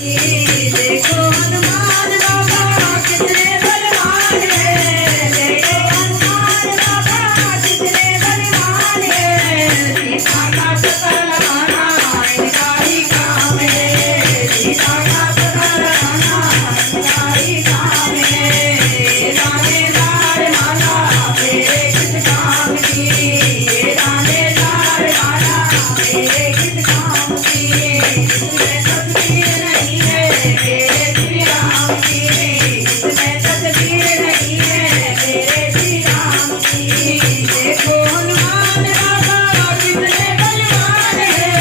देखो हनुमान बाबा कितने बलवान है। देखो हनुमान बाबा कितने बलवान है। सीता का पता लगाना इनका ही काम है। सीता का पता लगाना इनका ही काम है। दानेदार माला मेरे किस काम की। ये दानेदार माला मेरे किस काम की। इसमें तस्वीर नहीं है मेरे श्री राम की। इसमें तस्वीर नहीं है मेरे श्री राम की। देखो हनुमान बाबा कितने बलवान है।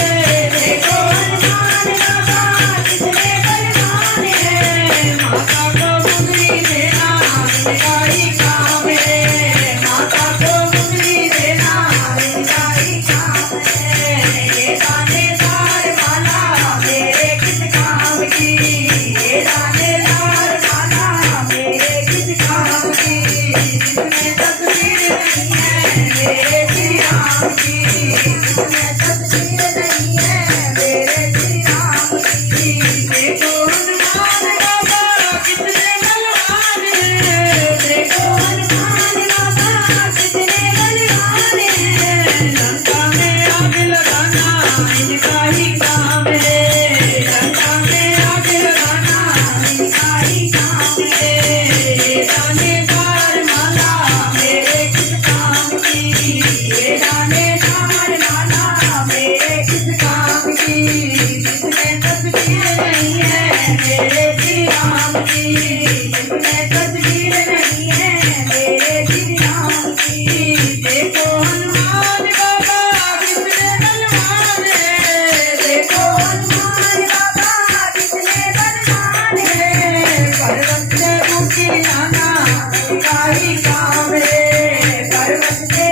देखो हनुमान बाबा कितने बलवान है। माता को मुंदरी देना इनका ही काम है। माता को मुंदरी देना इनका ही काम है। ये दानेदार माला मेरे किस काम की। ये दानेदार माला मेरे किस काम की। इसमें तस्वीर नहीं है मेरे श्री राम की। इसमें तस्वीर नहीं है मेरे श्री राम की। देखो हनुमान बाबा कितने बलवान है। देखो हनुमान बाबा कितने बलवान है। लंका में आग लगाना इनका ही काम है। लंका में आग लगाना इनका ही काम है। ये दानेदार माला मेरे किस काम की। ये दानेदार माला मेरे किस काम की। इसमें तस्वीर नहीं है मेरे श्री राम की। इसमें तस्वीर नहीं है मेरे श्री राम की। देखो हनुमान बाबा कितने बलवान है। देखो हनुमान बाबा कितने बलवान है। पर्वत से ऊंची लाना इनका ही काम है। पर्वत से